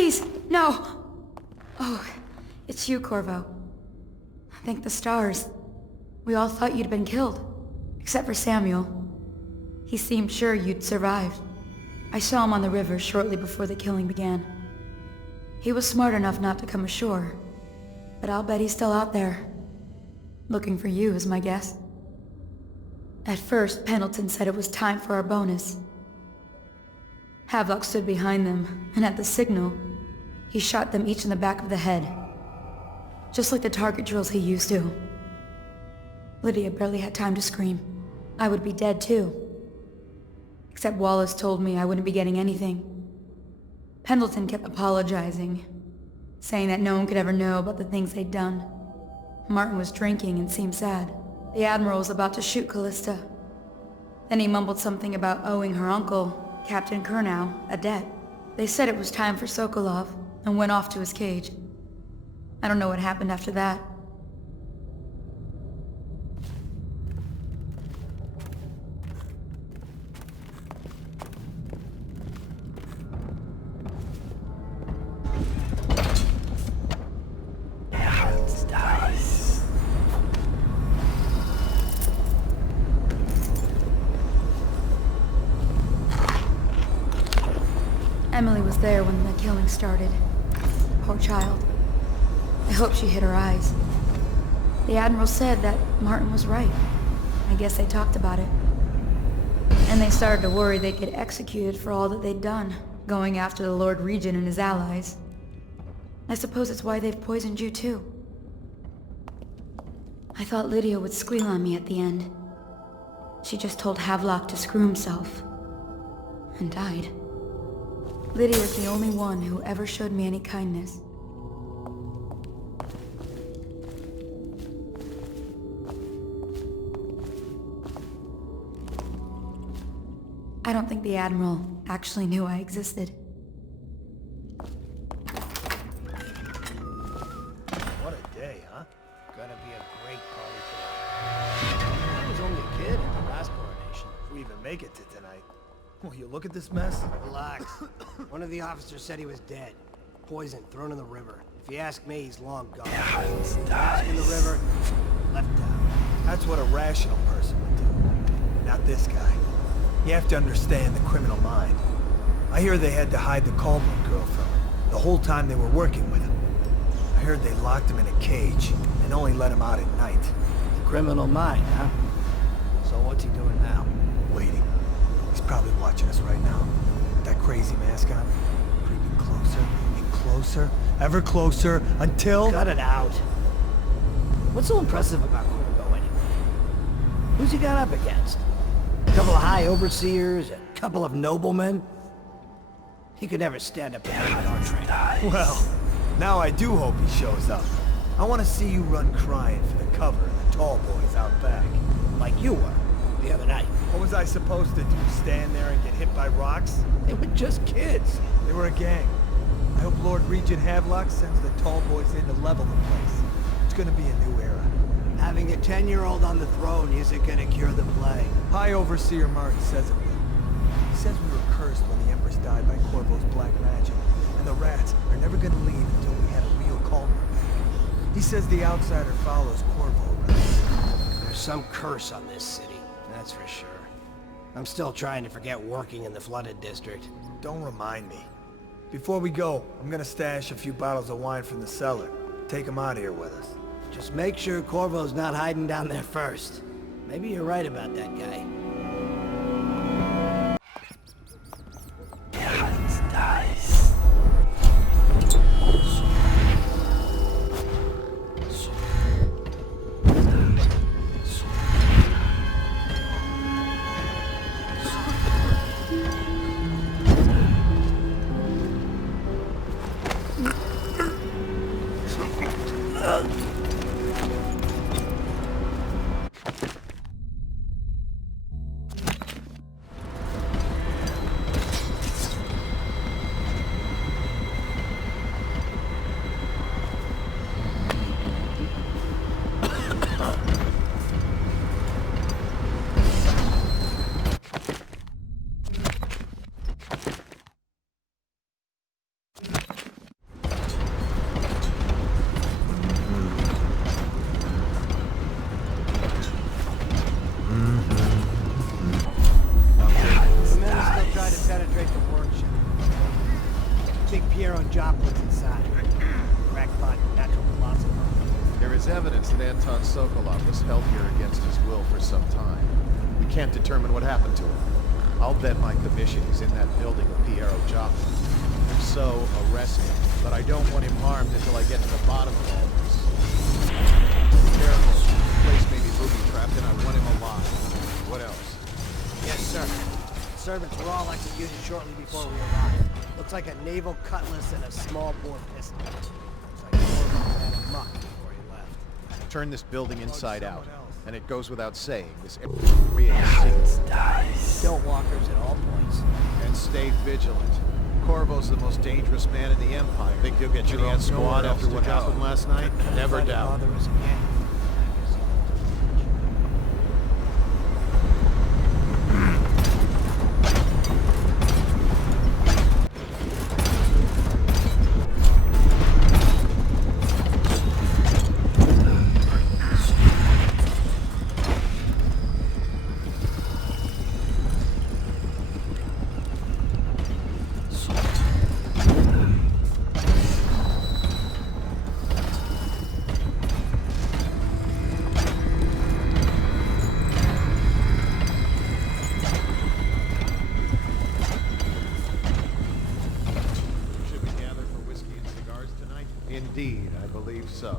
Please, no! Oh, it's you, Corvo. Thank the stars. We all thought you'd been killed. Except for Samuel. He seemed sure you'd survived. I saw him on the river shortly before the killing began. He was smart enough not to come ashore. But I'll bet he's still out there. Looking for you is my guess. At first, Pendleton said it was time for our bonus. Havelock stood behind them, and at the signal, he shot them each in the back of the head. Just like the target drills he used to. Lydia barely had time to scream. I would be dead too. Except Wallace told me I wouldn't be getting anything. Pendleton kept apologizing, saying that no one could ever know about the things they'd done. Martin was drinking and seemed sad. The Admiral was about to shoot Callista. Then he mumbled something about owing her uncle, Captain Kurnow, a debt. They said it was time for Sokolov, and went off to his cage. I don't know what happened after that. Emily was there when the killing started. Poor child. I hope she hid her eyes. The Admiral said that Martin was right. I guess they talked about it. And they started to worry they'd get executed for all that they'd done, going after the Lord Regent and his allies. I suppose it's why they've poisoned you too. I thought Lydia would squeal on me at the end. She just told Havelock to screw himself. And died. Lydia's the only one who ever showed me any kindness. I don't think the Admiral actually knew I existed. What a day, huh? Gonna be a great party tonight. I was only a kid at the last coronation. If we even make it to tonight. Will you look at this mess? Relax. One of the officers said he was dead. Poisoned, thrown in the river. If you ask me, he's long gone. Ask in the river, left down. That's what a rational person would do. Not this guy. You have to understand the criminal mind. I hear they had to hide the Colburn girl from him, the whole time they were working with him. I heard they locked him in a cage, and only let him out at night. The criminal mind, huh? So what's he doing now? Waiting. He's probably watching us right now. With that crazy mask on. Creeping closer and closer, ever closer, until... Cut it out. What's so impressive about Corvo anyway? Who's he got up against? A couple of high overseers, a couple of noblemen? He could never stand up behind our train. Well, now I do hope he shows up. I want to see you run crying for the cover and the tall boys out back. Like you were, the other night. What was I supposed to do, stand there and get hit by rocks? They were just kids. They were a gang. I hope Lord Regent Havelock sends the tall boys in to level the place. It's gonna be a new era. Having a 10-year-old on the throne isn't gonna cure the plague. High Overseer Martin says it will. He says we were cursed when the Empress died by Corvo's black magic, and the rats are never gonna leave until we had a real Calmer back. He says the outsider follows Corvo around. There's some curse on this city, that's for sure. I'm still trying to forget working in the flooded district. Don't remind me. Before we go, I'm gonna stash a few bottles of wine from the cellar. Take them out of here with us. Just make sure Corvo's not hiding down there first. Maybe you're right about that guy. job what's inside. Crackpot, natural philosopher. There is evidence that Anton Sokolov was held here against his will for some time. We can't determine what happened to him. I'll bet my commission is in that building with Piero Joplin. If so, arrest him. But I don't want him harmed until I get to the bottom of all this. Careful. The place may be booby-trapped and I want him alive. What else? Yes, sir. Servants were all executed shortly before we arrived. Looks like a naval cutlass and a small bore pistol. Looks like Corvo ran amok before he left. Turn this building inside out. And it goes without saying, this area is Still walkers at all points. and stay vigilant. Corvo's the most dangerous man in the Empire. Think you'll get your own squad after what happened last night? Never Try to doubt. bother us again. Should we gather for whiskey and cigars tonight? Indeed, I believe so.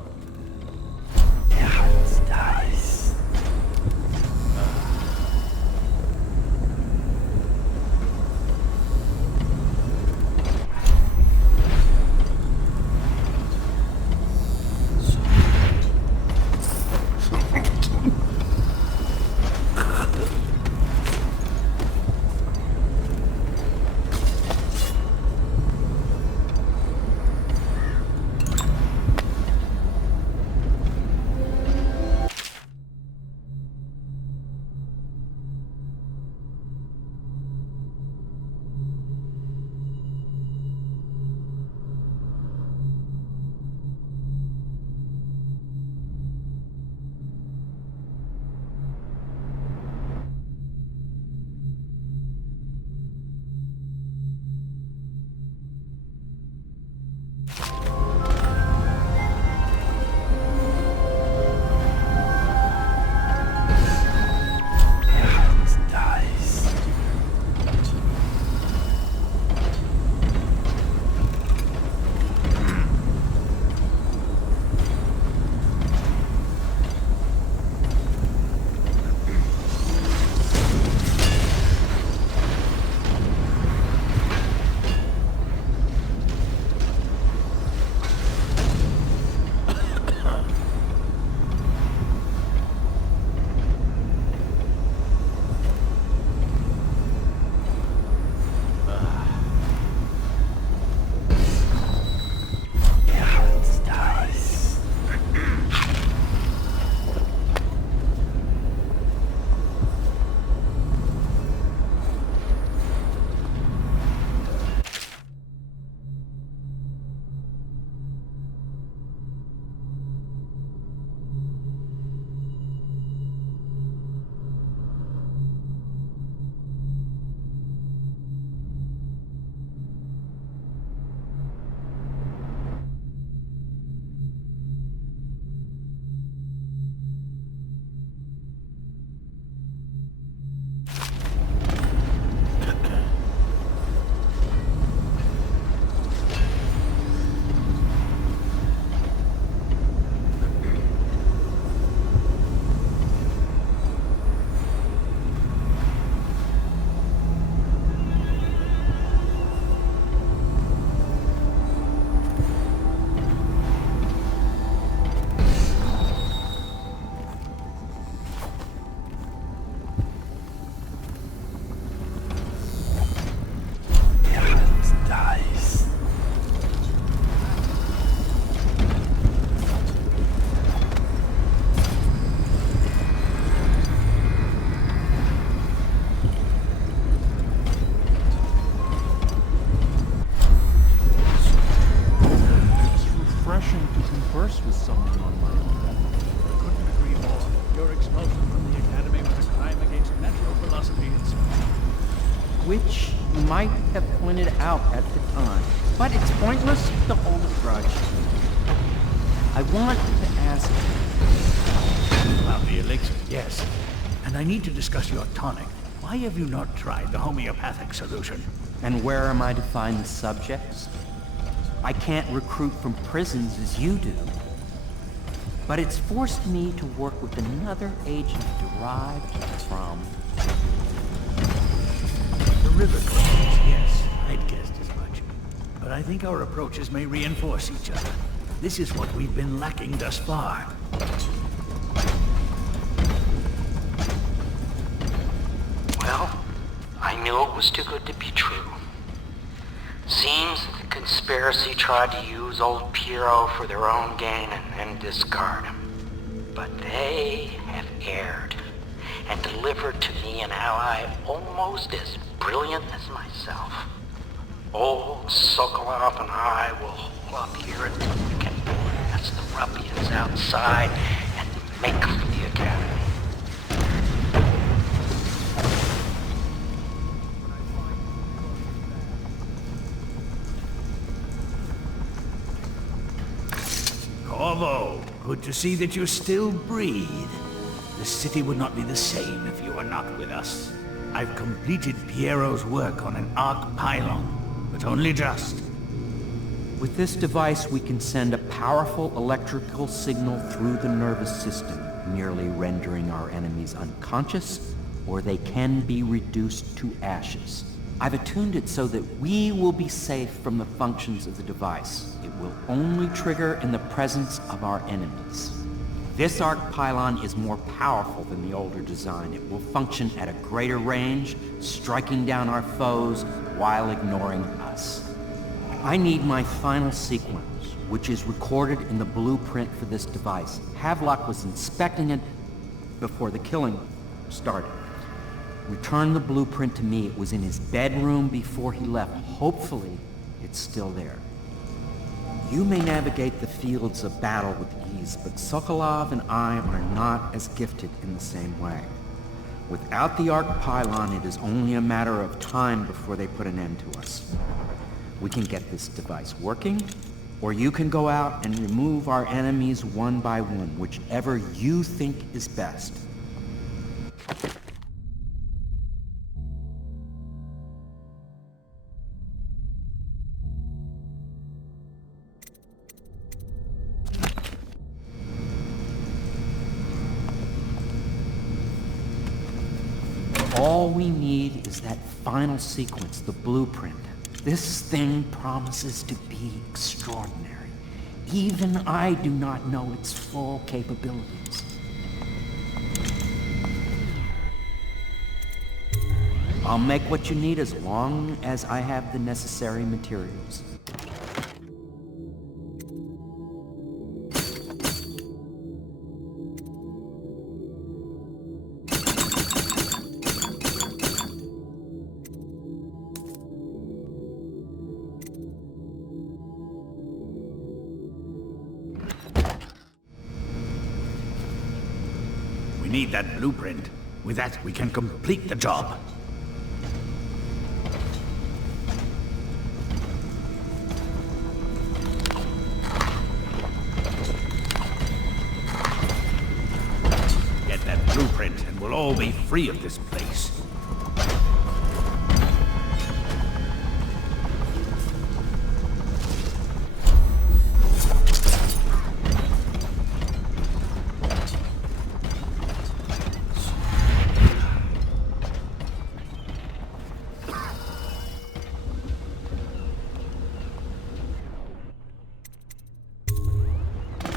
which you might have pointed out at the time. But it's pointless to hold a grudge. I want to ask about the elixir, yes. And I need to discuss your tonic. Why have you not tried the homeopathic solution? And where am I to find the subjects? I can't recruit from prisons as you do. But it's forced me to work with another agent derived from... The river cleanse, yes. I'd guessed as much. But I think our approaches may reinforce each other. This is what we've been lacking thus far. Well, I knew it was too good to be true. Seems the conspiracy tried to use old Piero for their own gain and then discard him. But they have erred and delivered to me an ally almost as brilliant as myself. Old Sokolov and I will hole up here at the weekend board as the ruffians outside and make for the academy. Corvo, good to see that you still breathe. The city would not be the same if you were not with us. I've completed Piero's work on an arc pylon, but only just. With this device, we can send a powerful electrical signal through the nervous system, merely rendering our enemies unconscious, or they can be reduced to ashes. I've attuned it so that we will be safe from the functions of the device. It will only trigger in the presence of our enemies. This arc pylon is more powerful than the older design. It will function at a greater range, striking down our foes while ignoring us. I need my final sequence, which is recorded in the blueprint for this device. Havelock was inspecting it before the killing started. Return the blueprint to me. It was in his bedroom before he left. Hopefully, it's still there. You may navigate the fields of battle with ease, but Sokolov and I are not as gifted in the same way. Without the arc pylon, it is only a matter of time before they put an end to us. We can get this device working, or you can go out and remove our enemies one by one, whichever you think is best. All we need is that final sequence, the blueprint. This thing promises to be extraordinary. Even I do not know its full capabilities. I'll make what you need as long as I have the necessary materials. We need that blueprint. With that, we can complete the job. Get that blueprint and we'll all be free of this place.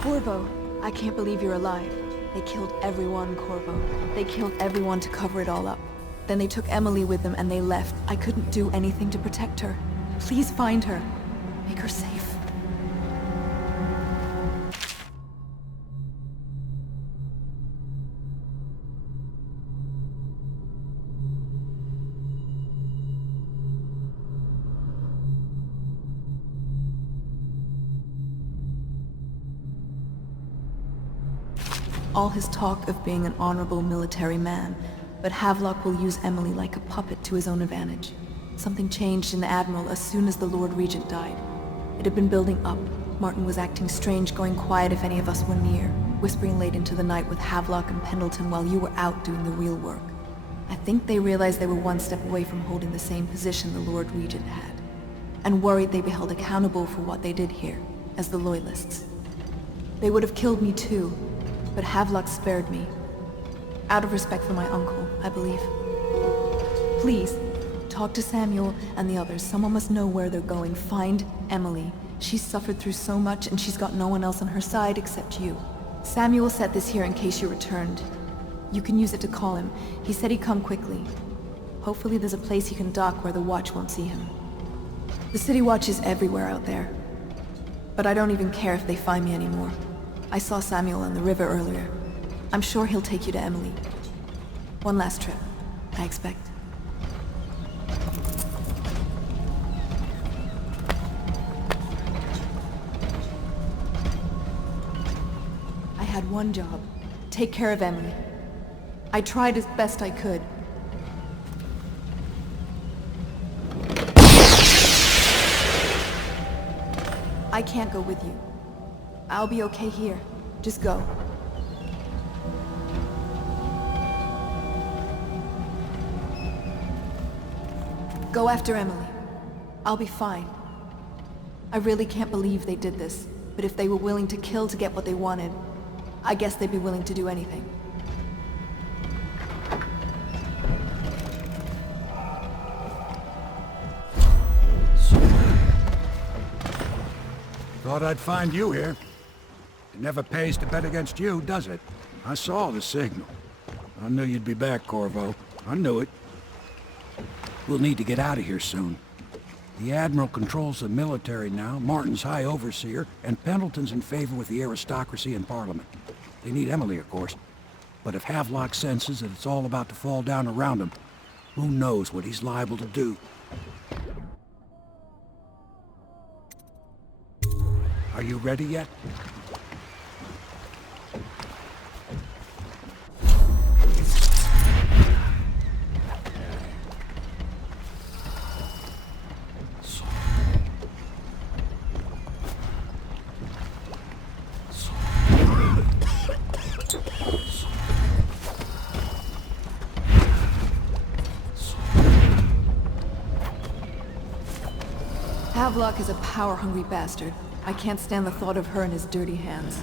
Corvo, I can't believe you're alive. They killed everyone, Corvo. They killed everyone to cover it all up. Then they took Emily with them and they left. I couldn't do anything to protect her. Please find her. Make her safe. All his talk of being an honorable military man, but Havelock will use Emily like a puppet to his own advantage. Something changed in the Admiral as soon as the Lord Regent died. It had been building up. Martin was acting strange, going quiet if any of us were near, whispering late into the night with Havelock and Pendleton while you were out doing the real work. I think they realized they were one step away from holding the same position the Lord Regent had, and worried they'd be held accountable for what they did here, as the Loyalists. They would have killed me too, but Havelock spared me. Out of respect for my uncle, I believe. Please, talk to Samuel and the others. Someone must know where they're going. Find Emily. She's suffered through so much and she's got no one else on her side except you. Samuel set this here in case you returned. You can use it to call him. He said he'd come quickly. Hopefully there's a place he can dock where the Watch won't see him. The City Watch is everywhere out there. But I don't even care if they find me anymore. I saw Samuel on the river earlier. I'm sure he'll take you to Emily. One last trip, I expect. I had one job. Take care of Emily. I tried as best I could. I can't go with you. I'll be okay here. Just go. Go after Emily. I'll be fine. I really can't believe they did this, but if they were willing to kill to get what they wanted, I guess they'd be willing to do anything. Thought I'd find you here. It never pays to bet against you, does it? I saw the signal. I knew you'd be back, Corvo. I knew it. We'll need to get out of here soon. The Admiral controls the military now, Martin's High Overseer, and Pendleton's in favor with the aristocracy and Parliament. They need Emily, of course. But if Havelock senses that it's all about to fall down around him, who knows what he's liable to do? Are you ready yet? Havelock is a power-hungry bastard. I can't stand the thought of her in his dirty hands.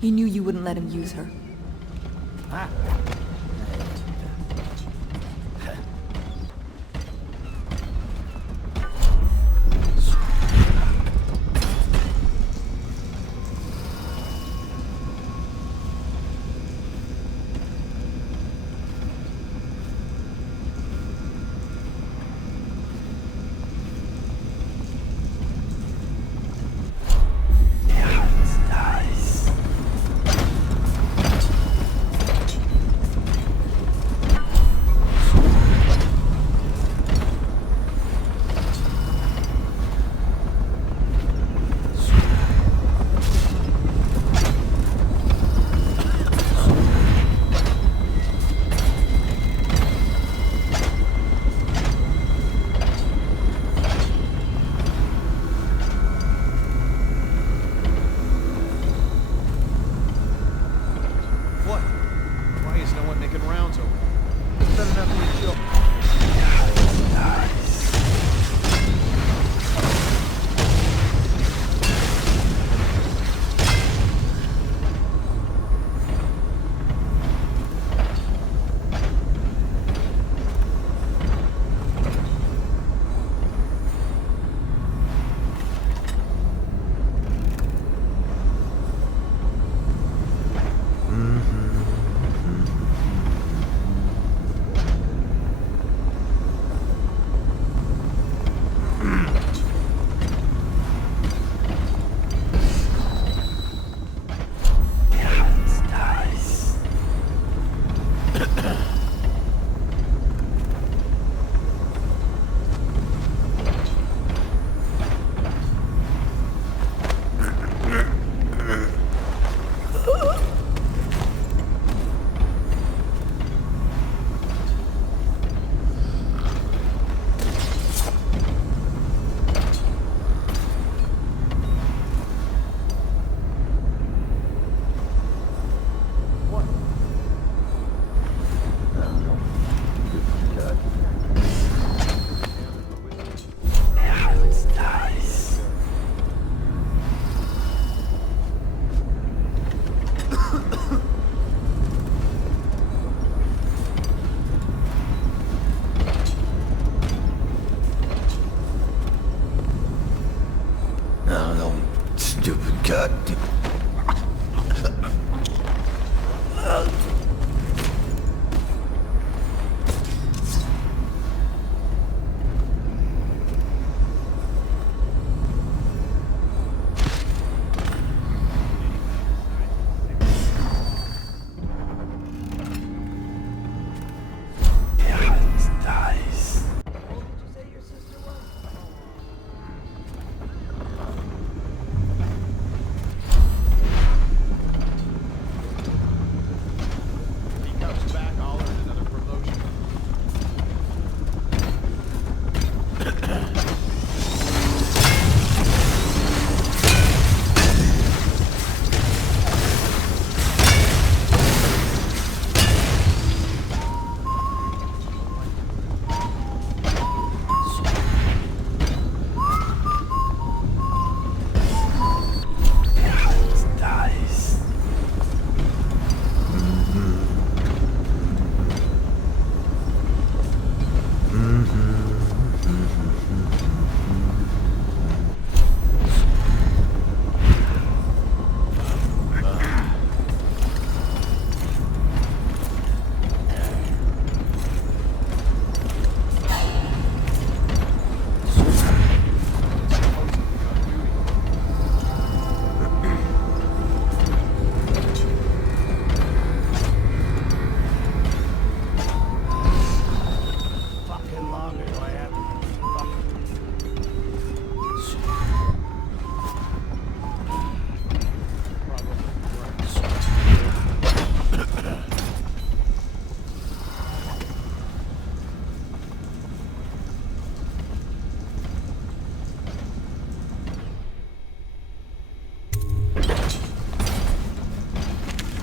He knew you wouldn't let him use her.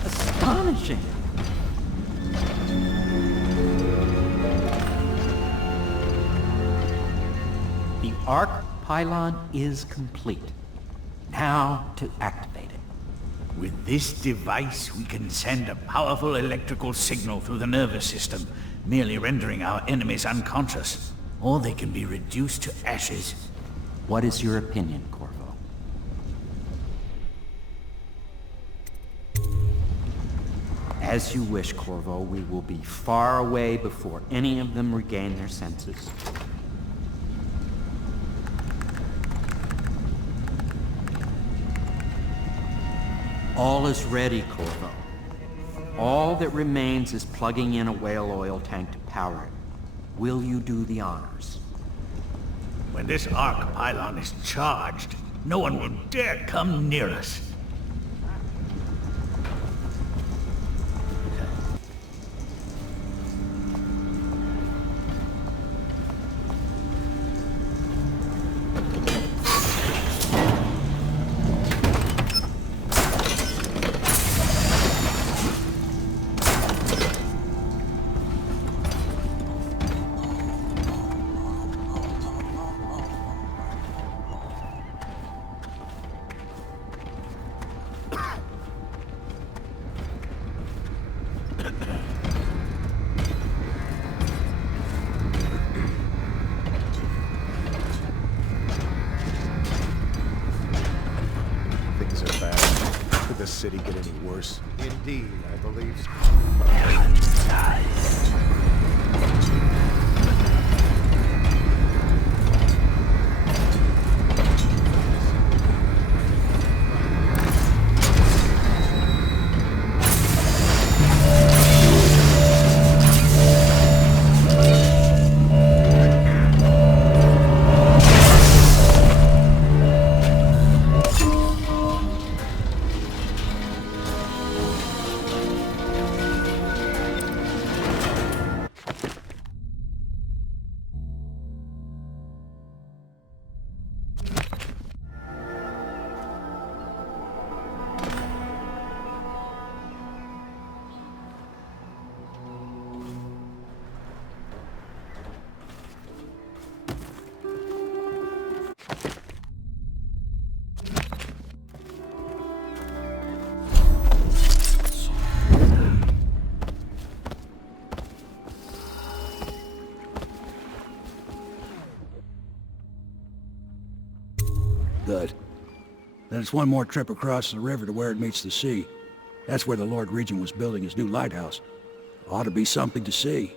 Astonishing! The arc pylon is complete. Now to activate it. With this device, we can send a powerful electrical signal through the nervous system, merely rendering our enemies unconscious, or they can be reduced to ashes. What is your opinion, Corvo? As you wish, Corvo. We will be far away before any of them regain their senses. All is ready, Corvo. All that remains is plugging in a whale oil tank to power it. Will you do the honors? When this arc pylon is charged, no one will dare come near us. The city get any worse? Indeed, I believe so. Then it's one more trip across the river to where it meets the sea. That's where the Lord Regent was building his new lighthouse. Ought to be something to see.